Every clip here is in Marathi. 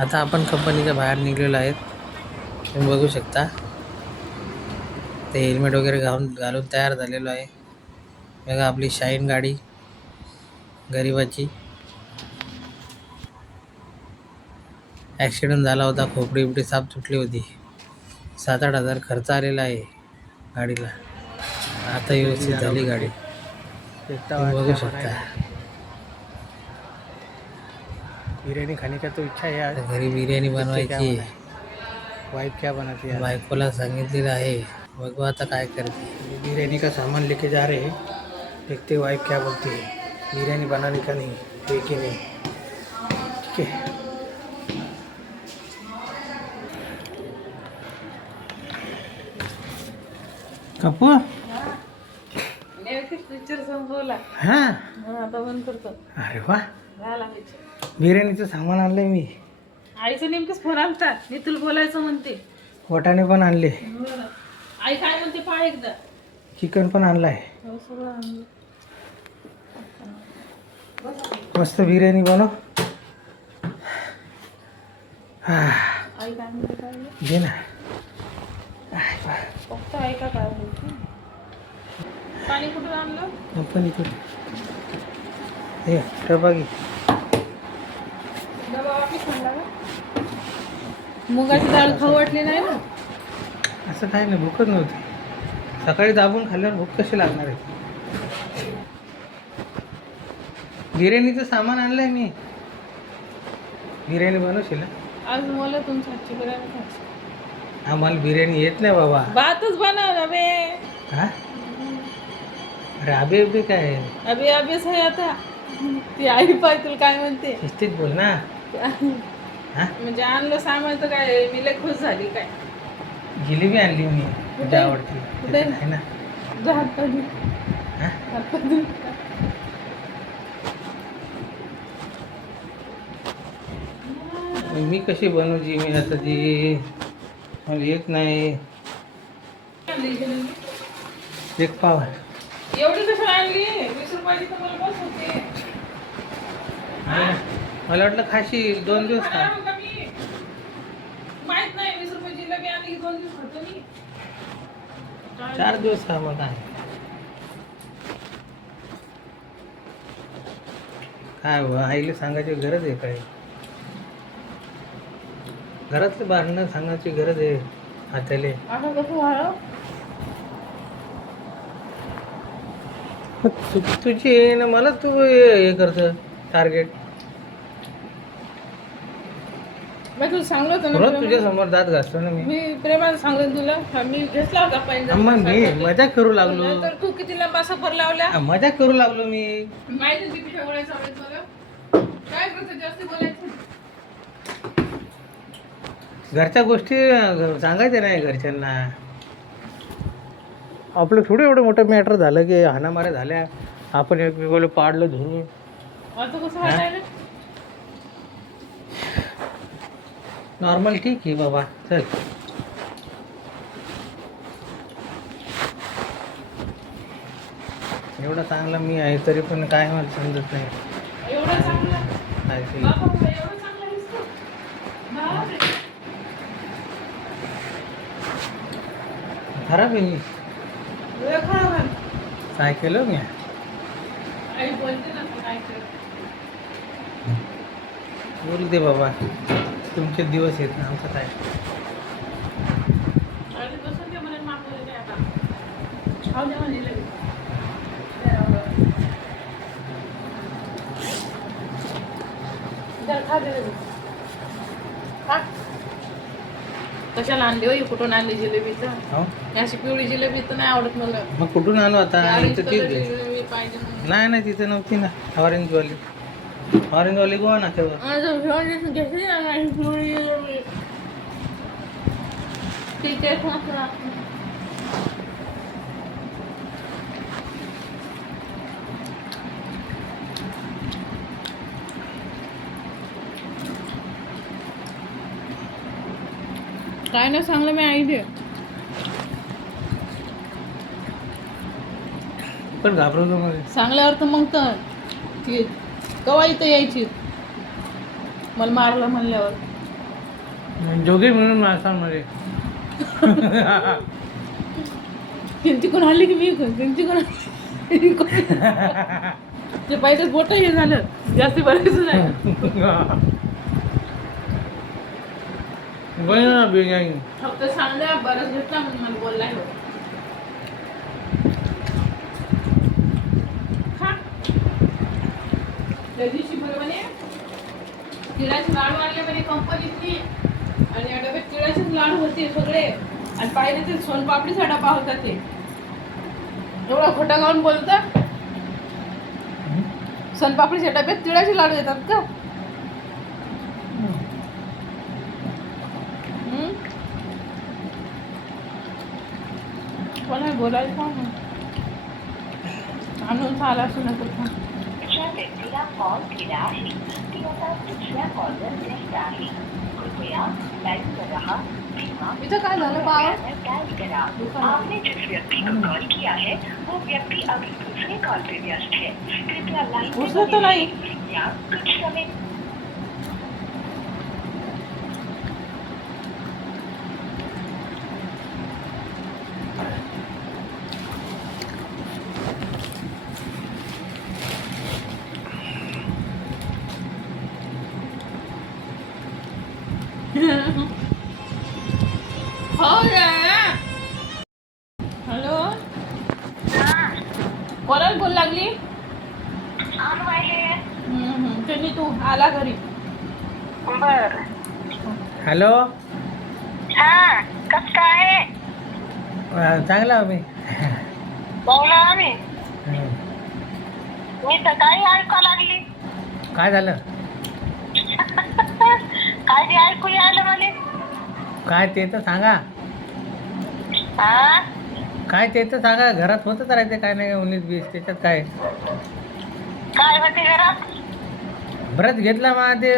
आता आपण कंपनीच्या बाहेर निघलेलो आहेत. तुम्ही बघू शकता ते हेल्मेट वगैरे घालून तयार झालेलो आहे. बघा आपली शाईन गाडी गरीबाची. ॲक्सिडेंट झाला होता, खोपडी बिपडी साफ तुटली होती. 7-8 हजार खर्च आलेला आहे गाडीला. आता व्यवस्थित झाली गाडी, तुम्ही बघू शकता. बिर्याणी खाने का तो इच्छा है यार. घरी बिर्याणी बनवायची. वाइफ क्या बनाती है? बायकोला सांगितलेलं आहे, बघू आता काय करते. बिरयानी का सामान लेके जा रहे हैं, देखते वाइफ क्या बोलती है. बिरयानी बनाने का नहीं है कि नहीं. ठीक है. कपूर पिक्चर संपवला. हां, आता बंद करतो. अरे वा, झाला बिर्याणीचं सामान आणलंय मी. आईचं नेमकंच फोन आलता, मी तुला बोलायचं म्हणते. वाटाणे पण आणले, आई काय म्हणते पहा एकदा. चिकन पण आणलाय. सगळं आणलं. मस्त बिर्याणी बनव. आई काय म्हणते काय नाही. घे ना. फक्त ऐका काय बोलते. पाणी कुठून आणलं. कंपनी कुठे हे डबा घे. डबा वापस आणला का. मुगाची डाळ खाऊ वाटली नाही ना. असं काय नाही, भूकच नव्हती. सकाळी दाबून खाल्ल्यावर भूक कशी लागणार आहे. बिर्याणीचं सामान आणलंय मी. बिर्याणी बनवशील ना. आज मला तुमच्या हातची बिर्याणी खायची. आम्हाला बिर्याणी येत नाही बाबा. भातच बनव ना बे. हा, अरे अबे अबे काय आहे? अबे अबेच आहे आता. ती आई पाय तुला काय म्हणते. शिस्तीत बोल ना. हा, म्हणजे आणलं सामान तर काय मी लय खुश झाली काय. जिलेबी आणली मी, तुझ्या आवडती. कुठे? आहे ना. जा हात पाय धु. हा, हात पाय धु. मी कशी बनवजी. मी आता ती मला येत नाही. एक पाव. एवढी कशाला आणली. 20 रुपयाची तर मला बस होते. मला वाटलं खाशी 2 दिवस खा. खाणार का मी? माहित नाही 20 रुपये जिलेबी आणली की 2 दिवस खातो मी. 4 दिवस खा मग. काय बा, आईला सांगायची गरज आहे काय. घरातलं बाहेरनं सांगायची गरज आहे हाताले. आता कसं व्हावं. तुझी आहे ना, मला तू हे करतं टार्गेट. मी तुला सांगलं होतं रोज ना. तुझ्या समोर दात घासतो ना मी. मी प्रेमानं सांगलं तुला. मी घेतला होता पाहिजे. अम्मा मी मजाक करू लागलो. तर तू किती लंबा सफर लावल्या. मजाक करू लागलो मी. माहिती किती बोलायचं आवडत मला. काय करतो जास्त बोलायचं. घरच्या गोष्टी सांगायच्या नाही घरच्यांना. आपलं थोडं एवढं मोठं मॅटर झालं की हाणामाऱ्या झाल्या, आपण एकमेकाला पाडलं धरून. आता कसं वाटायला. नॉर्मल ठीक आहे बाबा. चल एवढा चांगला मी आहे तरी पण काय मला समजत नाही. एवढं चांगलं. काय ते. बाबा एवढं चांगलं दिसतो. बापरे. खराब आहे मी. लय खराब आहे. काय केलं मी. आई बोलते ना तू काय कर. बोल दे बाबा, तुमचे दिवस आहेत ना, आमचं काय. आणि बसून ते मला मागवलं ते आता. खाऊ द्या म्हणजे लगेच. चल खा दे लगेच. खा. कशाला आणली हो. कुठून आणली जिलेबीचं. हो, अशी पिवळी जिलेबी तर नाही आवडत मला. मग कुठून आणू आता. ऑरेंज इथं तीच कलरची घे. जिलेबी पाहिजे म्हणून. नाही तिथं नव्हती ना ऑरेंजवाली. ऑरेंजवाली गोवा ना तेव्हा. माझं घेऊन घेतली ना नाही पिवळी जिलेबी. ठीक आहे खा. काय नाही सांगलं मी आई दे. पण घाबरवतो मध्ये. सांगल्यावर तर मग तर ती कवा इथं यायची मला मारलं म्हणल्यावर. दोघे मिळून माणसांमध्ये त्यांची कोण हल्ली की मी कोण त्यांची कोण हल्ली ते पहिलेच बोट हे झालं जास्ती बरायचं नाही बघ ना बिर्याणी फक्त सांगा बरंच घेतला म्हणून मला बोललाय हो खा त्या दिवशी बरोबर तिळाचे लाडू आणले म्हणे कंपनीतली आणि या डब्यात तिळाचेच लाडू होते सगळे आणि पाहिजे ते सोनपापडीचा डबा होता ते एवढा खोटा गाऊन बोलता सोनपापडीच्या डब्यात तिळाचे लाडू येतात का कोणा बोलायचं आणून आला असं नको ज्या व्यक्तीला कॉल केला आहे ती आता दुसऱ्या कॉलवर व्यस्त आहे कृपया लाइन पर रहा किंवा इथं काय झालं बाबा डायल करा आपने जिस व्यक्ति को कॉल किया है वो व्यक्ति अभी दूसरे कॉल पे व्यस्त है कृपया लाइन पर उसने तो नहीं या कुछ समय हो हॅलो कोणाला बोल लागली त्यांनी तू आला घरी बर हॅलो हा कस काय चांगला आहे मी बोला आम्ही मी तर काही ऐका लागली काय झालं काय बी ऐकू आलं मला काय ते तर सांगा हा काय ते तर सांगा घरात होतच राहते काय नाही 19-20 त्याच्यात काय काय होते घरात व्रत घेतला मग ते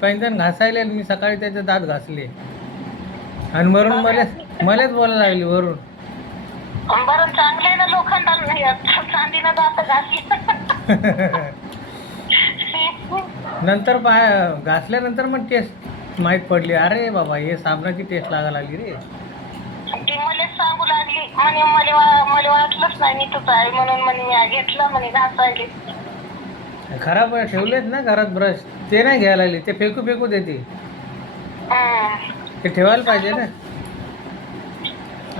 पैंजण घासायला मी सकाळी त्याचे दात घासले आणि वरून मलाच बोलायला लागली वरून बरं चांगले ना लोखंडाला चांदीनं दात घासली नंतर घासल्यानंतर मग टेस्ट माहीत पडली अरे बाबा हे साबणाची टेस्ट लागायला लागली रे ती मलाच सांगू लागली म्हणे मला वाटलंच नाही मी तुझं आहे म्हणून म्हणे मी घेतलं म्हणे घासायले खराब ठेवलेत ना घरात ब्रश ते नाही घ्यायला लागली ते फेकू देते ते ठेवायला पाहिजे ना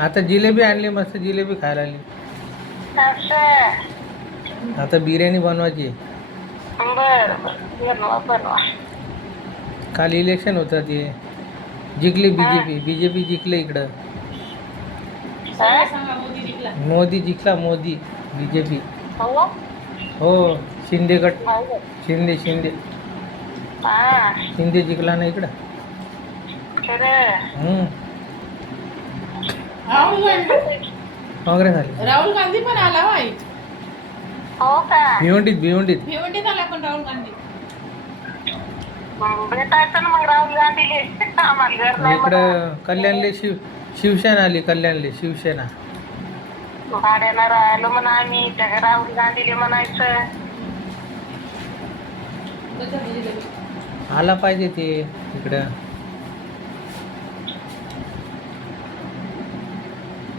आता जिलेबी आणली मस्त जिलेबी खायला लागली असं आता बिर्याणी बनवायची बर बनवा काल इलेक्शन होतं ते जिंकली बीजेपी जिंकलं इकडं सांगा मोदी जिंकला मोदी जिंकला मोदी बीजेपी हो हो शिंदे गट हो. शिंदे हा जिंकला ना इकडं खरं काँग्रेस आली राहुल गांधी पण आला भाई हो का भिवंडीत भिवंडीत आला पण राहुल गांधी भेटायचं ना मग राहुल गांधीले आम्हाला घर नाही इकडं कल्याणले शिवसेना आली शिवसेना भाड्यानं राहिलो म्हणा आम्ही त्या राहुल गांधीले म्हणायचं आला पाहिजे ते इकडं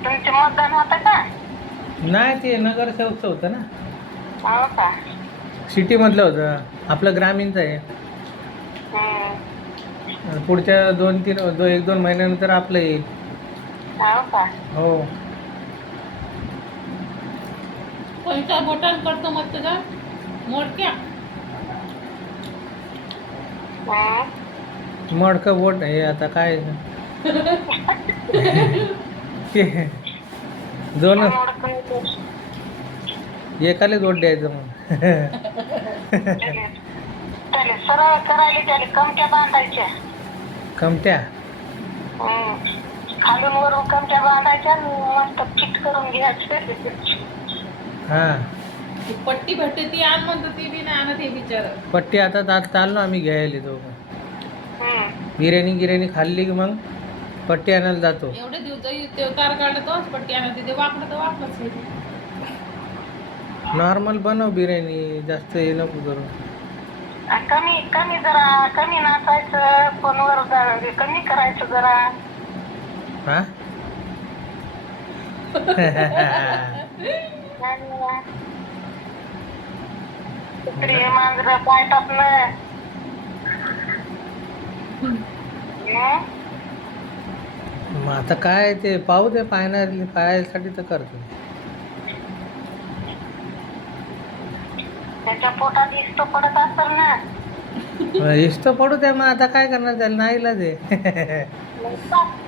तुमचे मतदान होतं का नाही ते नगरसेवकचं होतं ना हो का सिटीमधलं होतं आपलं ग्रामीणचं आहे पुढच्या 1-2 महिन्यानंतर आपलं येईल हो का हो कोणत्या बोटात करतो मतदान मोडक्या मडकं बोट हे आता काय ते दोन एकाला जोड द्यायचं मग त्याला सरळ करायला त्याला कमट्या बांधायच्या कमट्या खालून वरून कमट्या बांधायच्या मस्त फिट करून घ्यायचं हा ती पट्टी भेटते ती आण म्हणतो ती बी नाही आणत हे बिचार पट्टी आता चाललो आम्ही घ्यायला दोघं बिर्याणी खाल्ली की मग पट्टी आणायला जातो एवढे दिवस ते तार काढलं तोच पट्टी आणत ते वाकडं तर वाकडंच नॉर्मल बनव बिर्याणी जास्त हे नको करू कमी जरा कमी नाचायचं फोनवर कमी करायचं जरा. हा कुत्री मांजर पाळतात ना. मग आता काय ते पाहू दे, पाहायसाठी तर करतो. त्याच्या पोटात इष्ट पडत असेल ना. इष्ट पडू द्या, मग आता काय करणार, त्याला नाही इलाज आहे.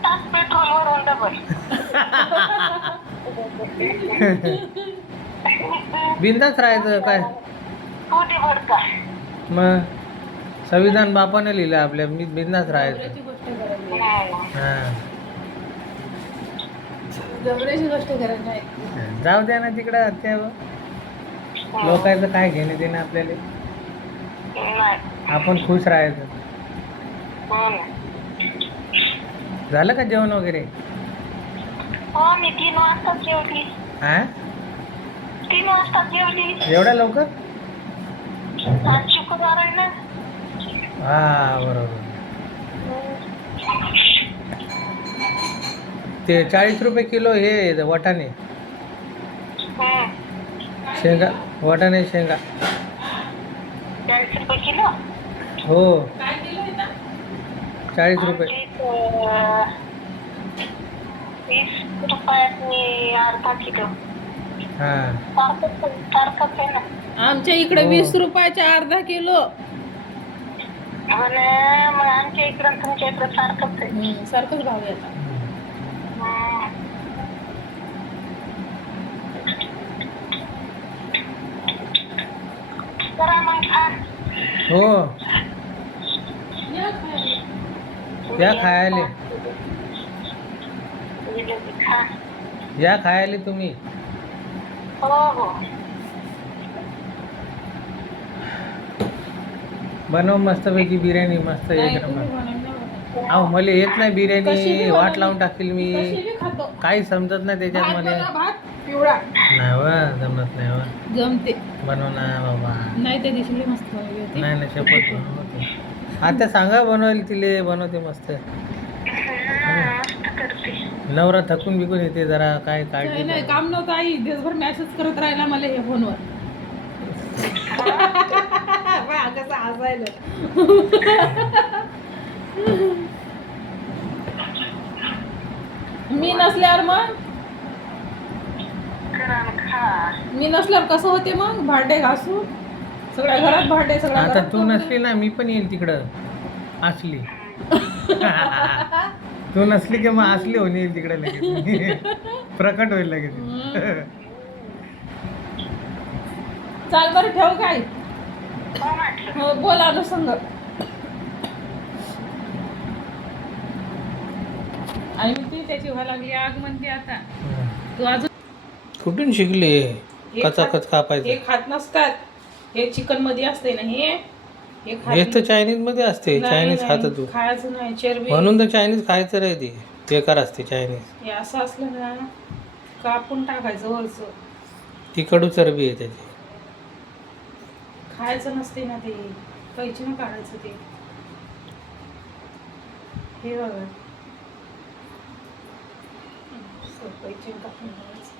तास पेट्रोल वरून डबल. बिंदाच राहायचं काय. पोटी भडका. मग संविधान बापाने लिहिलं आपल्या, मी बिंदास राहायचं. जबऱ्याची गोष्ट करायची. हा जबऱ्याची गोष्ट करायची नाही. जाऊ द्या ना तिकडं, त्या लोकांचं काय घेणे देणं आपल्याला. नाही. आपण खुश राहायचं. हो ना. झालं का जेवण वगैरे? हो, मी 3 वाजता जेवली. हा 3 वाजता जेवली. एवढ्या लवकर? आज शुक्रवार आहे ना. हा बरोबर. ते 40 रुपये किलो हे वाटाणे शेंगा, वाटाणे शेंगा. 40 रुपये किलो. हो काय किलो आहे ना? 40 रुपये. 20 रुपयातनी अर्धा किलो. हा सारखंच आहे ना. आमच्या इकडे हो. 20 रुपयाच्या अर्धा किलो. हो ना, मग आमच्या इकडं आणि तुमच्या इकडं सारखंच आहे. सारखंच भाव आहे आता. करा मग खा. हो या खायला. या खायले, खा. या खायले तुम्ही. हो हो. बनव मस्तपैकी बिर्याणी, मस्त नाही, एक तुम्ही नंबर. बनवून नाही. अहो मला येत नाही कशी बी बिर्याणी, वाट बनवली. लावून टाकेल कशी मी. बी खातो. काही समजत नाही त्याच्यात भात मला. बनव, भात पिवळा नाही वा, जमत नाही वा. जमते. बनव ना बाबा. नाही त्या दिवशी लई मस्त बनवली होती. नाही ना, शपथ बनवते. आता सांगा बनवेल तिले, बनवते मस्त. मस्त करते. नवरा थकून बिकून येते, जरा काय नाही काळजी नाही, घ्या. काम नव्हतं आई, दिवसभर मॅसेज करत राहिला मला हे फोनवर. बा, कसं हसायलं. मी नसल्यावर मग करा आणि खा. मी नसल्यावर कसं होते मग, भांडे घासू सगळ्या घरात, भांडे सगळ्या आता घरात तू करून नसली ना, मी पण येईल तिकडं असली. तू नसली की मग असली होऊन येईल तिकडे लगेच. प्रकट होईल लगेच. चाल बरं, ठेव काय. हो म्हटलं. हो, बोल आलो संग. आणि मी ती त्याची व्हायला लागली आग म्हणते आता. तू अजून कुठून शिकली कचाकच हे कापायचं? खात नसतात. हे चिकन मध्ये असते ना, हे हे तर चायनीज मध्ये असते. नाही, चायनीज नाही, खात तू, खायचं नाही, चरबी. म्हणून तर चायनीज खायचं रे. ते बेकार असते चायनीज. हे असं असलं ना, कापून टाकायचं वरचं. ती कडू चरबी आहे त्याची. खायचं नसते ना ते, कैची न काढायचं ते. हे बघा, कैचीनं कापून काढायचं.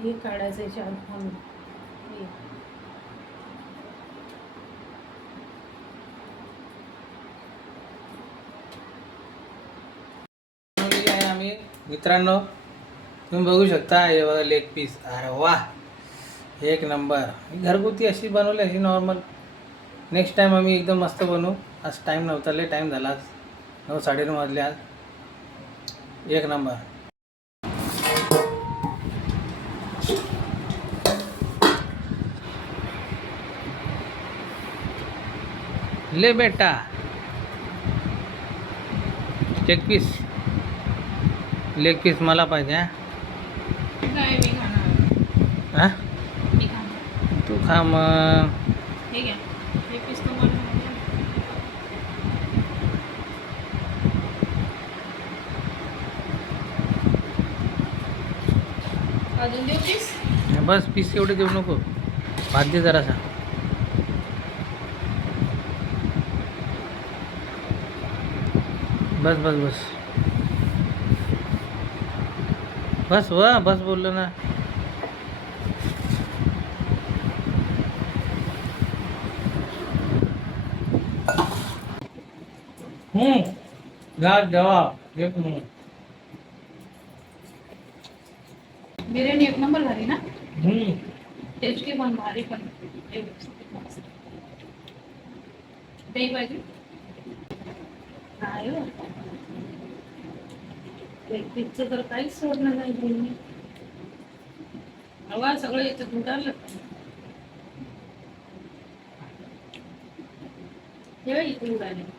हे काढायचं याच्या आत घालून. हे. बनवलेली आहे आम्ही मित्रांनो, तुम्ही बघू शकता. हे बघा लेग पीस. अरे वा, एक नंबर. घरगुती अशी बनवली, अशी नॉर्मल. नेक्स्ट टाइम आम्ही एकदम मस्त बनवू. आज टाईम नव्हता, लय टाईम झाला. आज 9, 9:30 वाजले. आज एक नंबर. ले बेटा, लेग पीस मला पाहिजे. नाही, मी खाणार. हा मी खाणार. तू खा मग. हे घ्या, हे पीस तुम्हाला नाही. अजून देऊ पीस? बस पीस एवढे देऊ नको, भात दे जरासा. बस बस बस बस बस बोललो ना. जा जेवा एक मिनिट. बिर्याणी एक नंबर झाली ना, टेस्टी पण भारी पण. दही पाहिजे नाही हो. लेग पीसचं तर काहीच सोडलं नाही त्यांनी. अवा सगळं याच्यात उडालं. हे इथे उडाले.